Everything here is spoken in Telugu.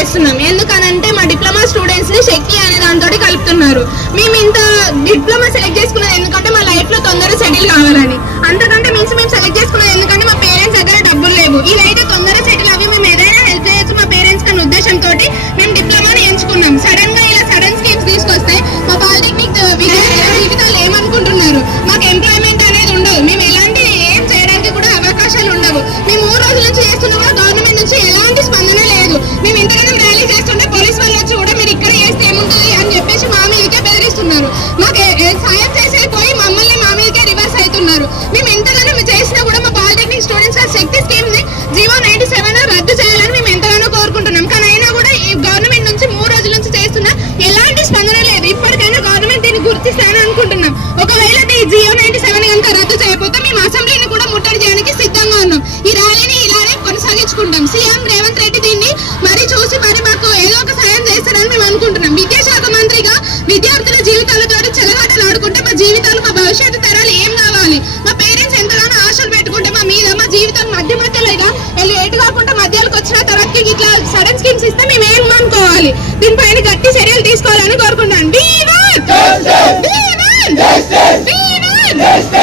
చేస్తున్నాం. ఎందుకనంటే మా డిప్లొమా స్టూడెంట్స్ ని శక్తి అనే దాంతో కలుపుతున్నారు. మేము ఇంత డిప్లొమా సెలెక్ట్ చేసుకున్నది ఎందుకంటే మా లైఫ్ లో తొందరగా సెటిల్ కావాలని. అంతకంటే మించి మేము సెలెక్ట్ చేసుకున్నది ఎందుకంటే మా పేరెంట్స్ దగ్గర డబ్బులు లేవు. ఇదైతే తొందరగా సెటిల్ అవి మేము ఏదైనా హెల్ప్ చేయొచ్చు మా పేరెంట్స్ అనే ఉద్దేశంతో మేము డిప్లొమాని ఎంచుకున్నాం. సడన్ గా ఇలా సడన్ స్కీమ్స్ తీసుకొస్తే మా పాలిటెక్నిక్ జీవితాలు ఏమనుకుంటున్నారు? మాకు ఎంప్లాయ్మెంట్ అనేది ఉండదు. మేము ఎలాంటి ఏం చేయడానికి కూడా అవకాశాలు ఉండవు. మేము 3 రోజుల నుంచి చేస్తున్నా కూడా గవర్నమెంట్ నుంచి ఎలాంటి స్పందన లేదు. మేము ఇంతగానో ర్యాలీ చేస్తుంటే పోలీస్ వాళ్ళు వచ్చి కూడా మీరు ఇక్కడ చేస్తే ఏముంటుంది అని చెప్పేసి మా మీదకే బెదిరిస్తున్నారు. మాకు సాయం చేసే పోయి మమ్మల్ని మా మీదకే రివర్స్ అవుతున్నారు. మేము ఎంతగానో చేసినా కూడా మా పాలిటెక్నిక్ స్టూడెంట్స్ శక్తి స్కీమ్ ని 097 రద్దు చేయాలని మేము ఎంతగానో కోరుకుంటున్నాం. కానీ అయినా కూడా ఈ గవర్నమెంట్ నుంచి 3 రోజుల నుంచి చేస్తున్నా ఎలాంటి స్పందన లేదు. ఇప్పటికైనా గవర్నమెంట్ దీన్ని గుర్తిస్తానని అనుకుంటున్నాం. ఒకవేళ ఈ 097 కనుక రద్దు చేయకపోతే మేము అసెంబ్లీని కూడా ముట్టడి చేయడానికి సిద్ధంగా ఉన్నాం. ఈ ర్యాలీని ఇలానే కొనసాగించుకుంటాం. సీఎం రేవంత్ రెడ్డి దీన్ని మరి చూసి మరి మాకు ఏదో ఒక సాయం చేస్తారని మేము అనుకుంటున్నాం. విద్యాశాఖ మంత్రిగా విద్యార్థుల జీవితాలతో చెలగాటలు ఆడుకుంటే మా జీవితాలు మా భవిష్యత్తు తరాలు ఏం కావాలి? మా పేరెంట్స్ ఎంతగానో ఆశలు పెట్టుకుంటే మా మీద మా జీవితాలు మధ్యలో ఎటు కాకుండా మధ్యలోకి వచ్చిన తర్వాత ఇట్లా సడన్ స్కీమ్స్ ఇస్తే మేము ఏం అనుకోవాలి? దీనిపైన గట్టి చర్యలు తీసుకోవాలని కోరుకుంటున్నాను.